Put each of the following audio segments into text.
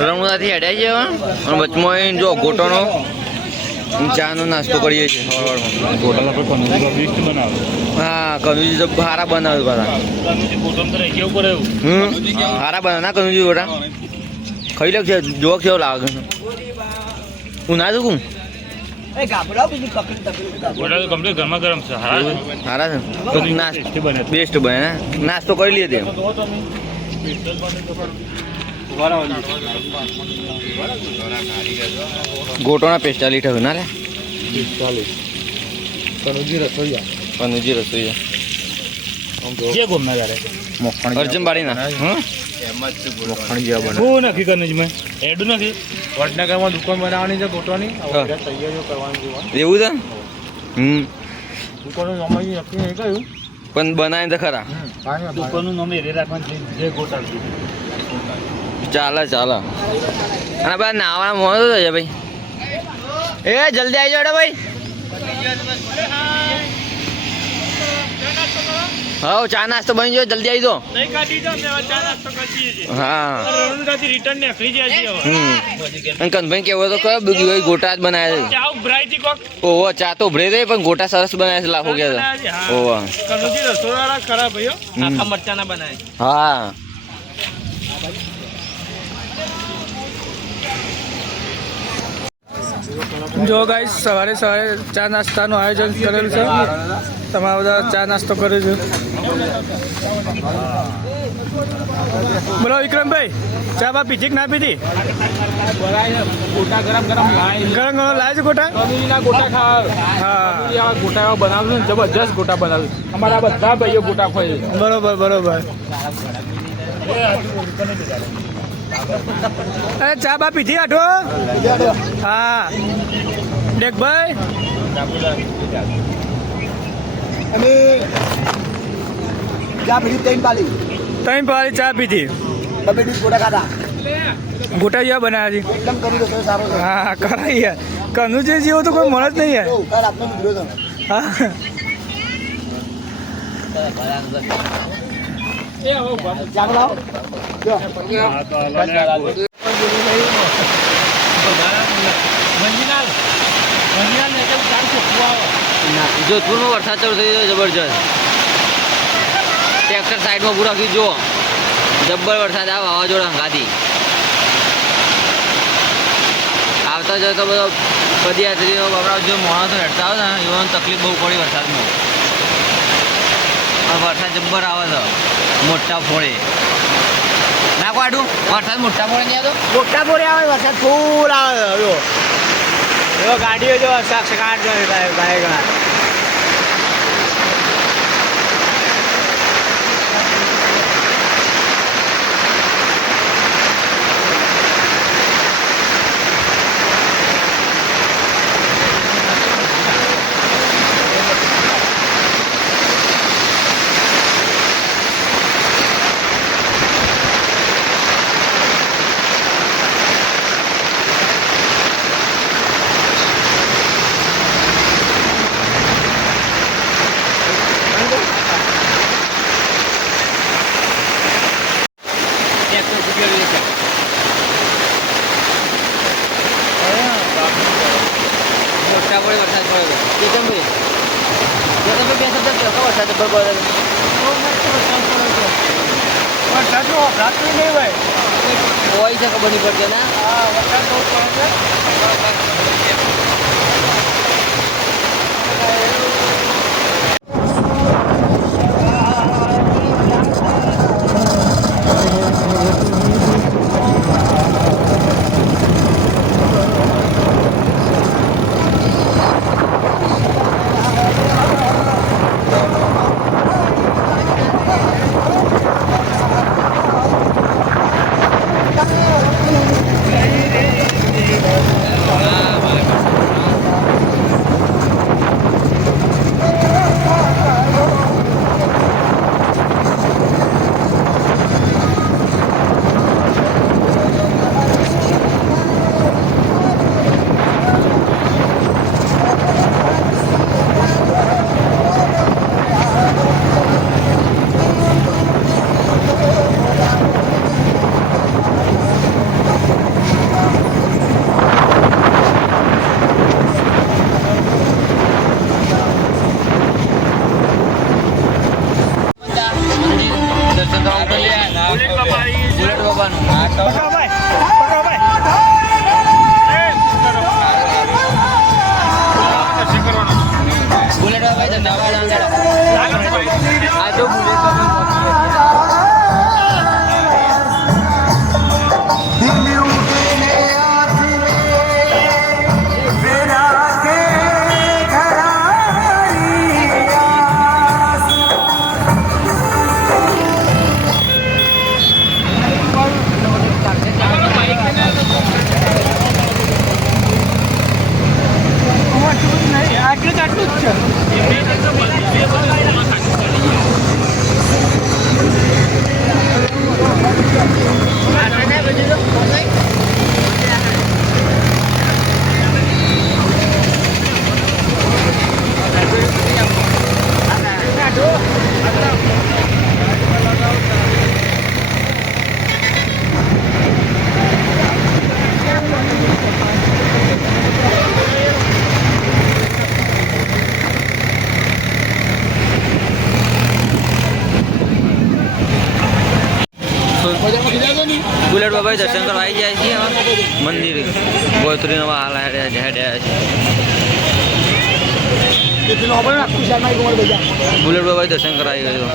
રમણાથી હેડ્યા છે અને વચમાં જો ગોટોનો ચાનો નાસ્તો કરીએ છીએ હા કનુજી તો સારા બનાવે બધા સારા બનાવે ના કનુજી ગોટા ખાઈ લે છે જોક કેવો લાગે હું ના દુખું ગરમા ગરમ છે સારા છે બેસ્ટ બને ને નાસ્તો કરી લઈએ તે ગોટોના 45 થયું ના લે 45 કનુજી રસોઈયા જે ગોમના યારે અર્જુન બાડી ના શું નક્કી કરને મેં એડું નથી વડનગરમાં દુકાન બનાવવાની છે ગોટોની તૈયારીઓ કરવાની છે એવું છે દુકાનનું નામ નક્કી નહીં કર્યું પણ બનાવીને તો ખરા દુકાનનું નામ એરે રાખવાનું જે ગોટા ચાલે ચાલે અને બધા નાવાના મોડું થશે ભાઈ એ જલ્દી આવી જાઓ ભાઈ હા ચા નાસ્તો બની ગયો જલ્દી આવી દો હા કનભાઈ કેવો તો કયો બીજું ગોટા જ બનાવ્યા છે ઓહો ચા તો ઉભરે દે પણ ગોટા સરસ બનાવ્યા છે લાખો કે ઓહો હા જો ગાઈસ સવારે સવારે ચા નાસ્તાનું આયોજન કરેલું છે તમારા બધા ચા નાસ્તો કરે છે બોલો વિક્રમભાઈ ચા બા પીધી કે ના પીધી ગોટા ગરમ ગરમ ગરમ લાવે છે ગોટા ગોટા ખાવા હા ગોટા બનાવશું ને જબરજસ્ત ગોટા બનાવશું અમારા બધા ભાઈઓ ગોટા ખોઈ બરોબર બરોબર અરે ચા બા પીધી આઠો હા દેખભાઈ અને ચા પીધી ત્રણ પાલી ચા પીધી તમે ગોટા ખાધા ગોટા જેવા બનાવ્યા છે એકદમ કરી દો સારો છે હા કરાઈ યાર કનુજી જેવો તો કોઈ મળે જ નહીં યાર કાલ આપનો વિડિયો છે હા ચા બનાવો જો જોધપુરમાં વરસાદ ચાલુ થઈ ગયો જબરજસ્ત ટ્રેક્ટર સાઈડમાં પૂરા રાખી જુઓ જબ્બર વરસાદ આવે વાવાઝોડા હંગાથી આવતા જતો બધો પદયાત્રીઓ બાપરા જો માણસો હેઠતા આવે ને એવાનો તકલીફ બહુ પડી વરસાદમાં વરસાદ જબ્બર આવે છે મોટા ફોડે ના કાઢું વરસાદ મોટા ફોડે નહીં આવતો મોટા બોરે આવે વરસાદ ફૂલ આવે જો ગાડીઓ જો સાક્ષાત જો બાઈક મોટા પડે વરસાદ પડે કેતનભાઈ બે શબ્દ વરસાદ જબ્બર પડે વરસાદ જો રાત્રે નહીં ભાઈ હોય છે ખબર નહીં પડતી ને હા વરસાદ બહુ પડે બુલેટ ભાઈ ધન્યવાદ આ જો બુલેટ બાબા દર્શન કરવા આવી જાય છીએ મંદિર ગોત્રી હાલ હેડ્યા છે બુલેટ બાબા દર્શન કરાવી ગયો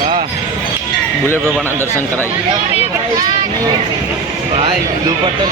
હા બુલેટ બાબાના દર્શન કરાવી ભાઈ દુપટ્ટો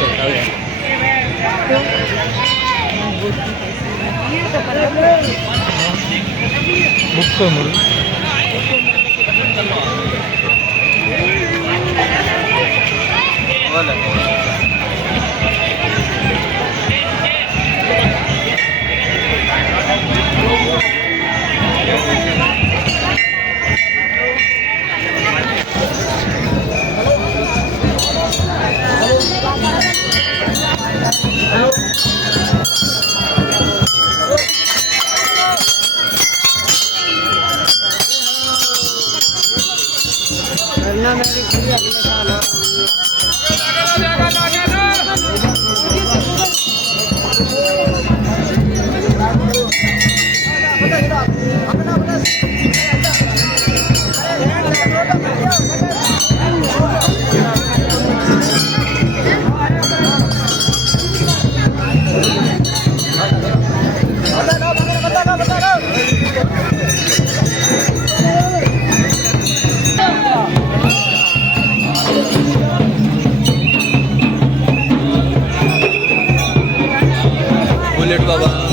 બુલેટ બાબા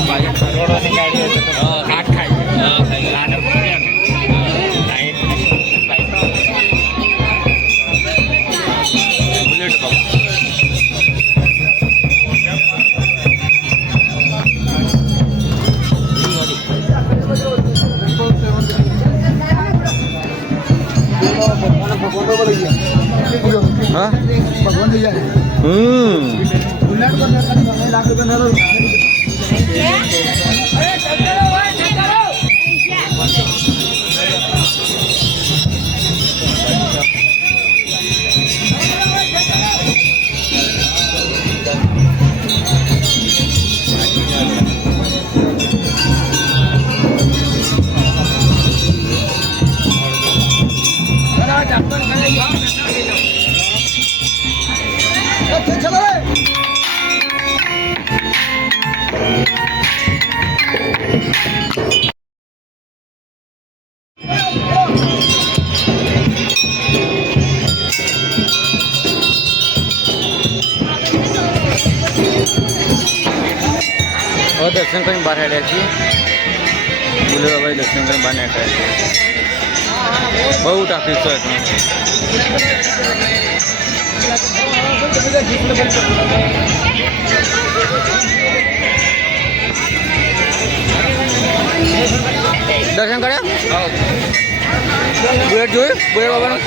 હા ભગવાન થઈ જાય લાખ દર્શન કરીને બહાર હેડ્યા છીએ બુલેટ બાબા દર્શન કરીને બહાર હેડ્યા છીએ બહુ ટ્રાફિક છે દર્શન કર્યા બુલેટ જોયું બુલેટ બાબાનું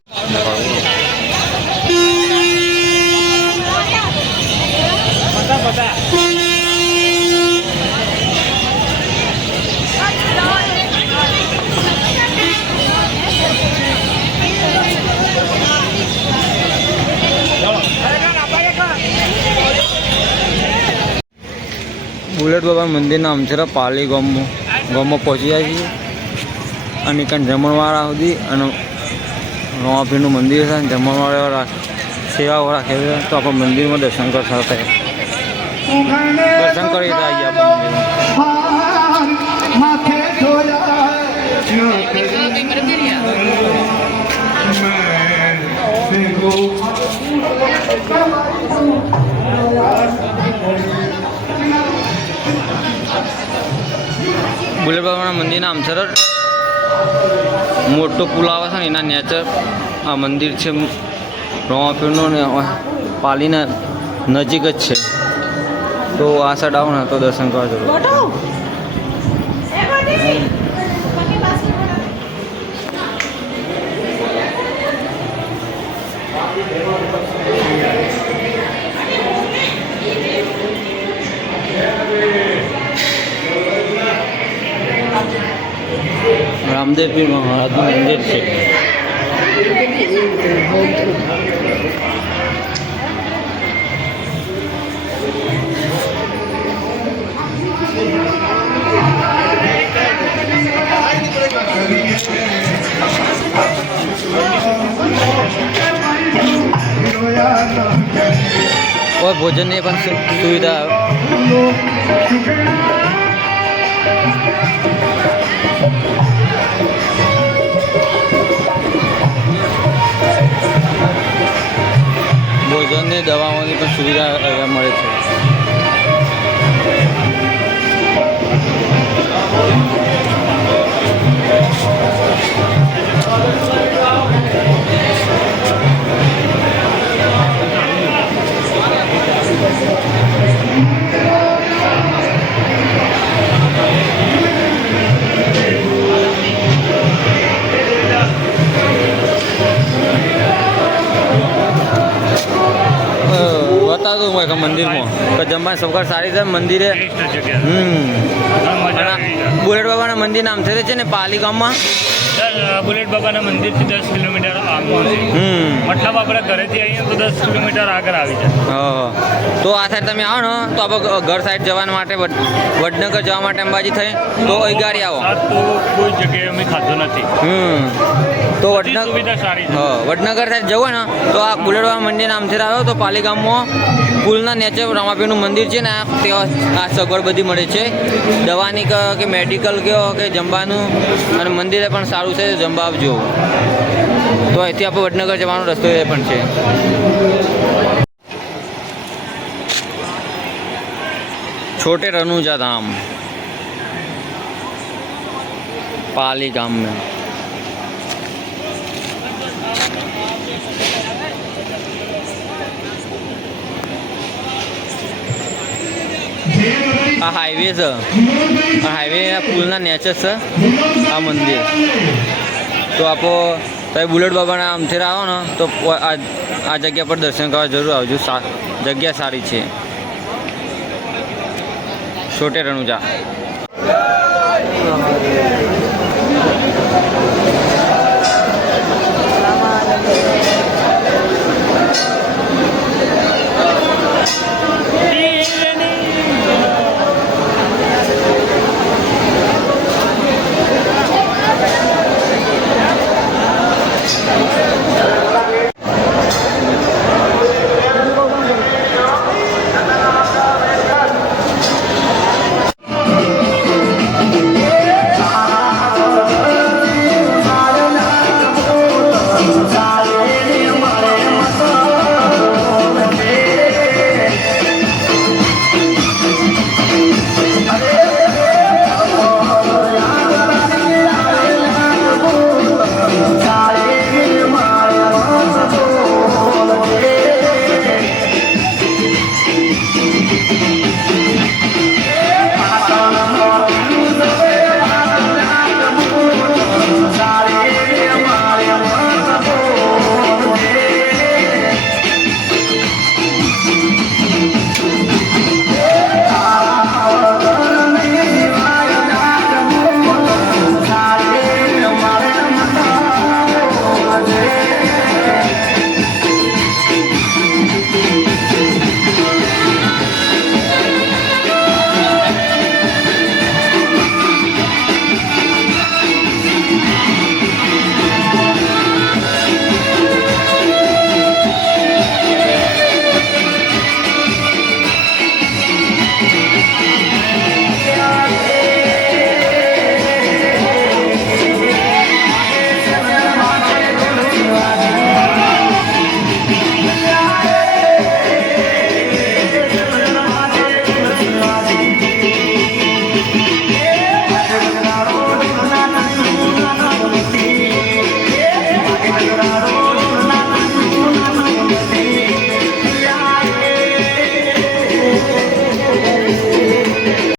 બુલેટ બાબા મંદિરના અમથેરા પાલી ગામમાં પહોંચી જાય છીએ અને કાંઈ જમણવાળા સુધી અને રોમાપીરનું મંદિર છે અને જમણવાળા સેવાઓ રાખે છે તો આપણે મંદિરમાં દર્શન કરતા થાય દર્શન કરી આવીએ આપણે બુલેટ બાબાના મંદિરના આમસર મોટો પુલ આવે છે ને એના નેચર આ મંદિર છે રોમાપીરનું ને પાલીના નજીક જ છે તો આ સાઈડ આવો ને તો દર્શન કરવા જરૂર રામદેવ પીર મહારાજનું મંદિર છે और भोजनની પણ સુવિધા ભોજનની દવાઓની પણ સુવિધા અહીંયા મળે છે બતા દઉં મેં મંદિરમાં તો જમવાની સૌકર સારી છે મંદિરે બુલેટ બાબાના મંદિર નામ છે ને પાલી ગામમાં બુલેટ બાબાના મંદિરથી 10 કિલોમીટર આગળ છે મતલબ આપણે ઘરેથી આવીએ તો 10 કિલોમીટર આગળ આવી જાય તો આ સાઈડ તમે આવો ને તો આપણે ઘર સાઈડ જવા માટે વડનગર જવા માટે અંબાજી થઈ તો અહીં ગાડી આવો તો કોઈ જગ્યાએ અમે ખાધો નથી તો વડનગર સુવિધા સારી છે વડનગર સાઈડ જવું ને તો આ બુલેટ બાબા મંદિર નામથી આવ્યો તો પાલી ગામમાં પુલના નીચે રમાપીરનું મંદિર છે ને ત્યાં આ સગવડ બધી મળે છે દવાની કે મેડિકલ કયો કે જમવાનું અને મંદિરે પણ સારું છે જમવા આવજો તો અહીંથી આપણે વડનગર જવાનો રસ્તો એ પણ છે छोटे रनूजा धाम पाली गांव में आ हाईवे से हाईवे पुलना नीचे से आ मंदिर तो आप बुलेट बाबा आमथेर आओ ना तो आ जगह पर दर्शन करवा जरूर आवजो जगह सारी है छोटे रनुजा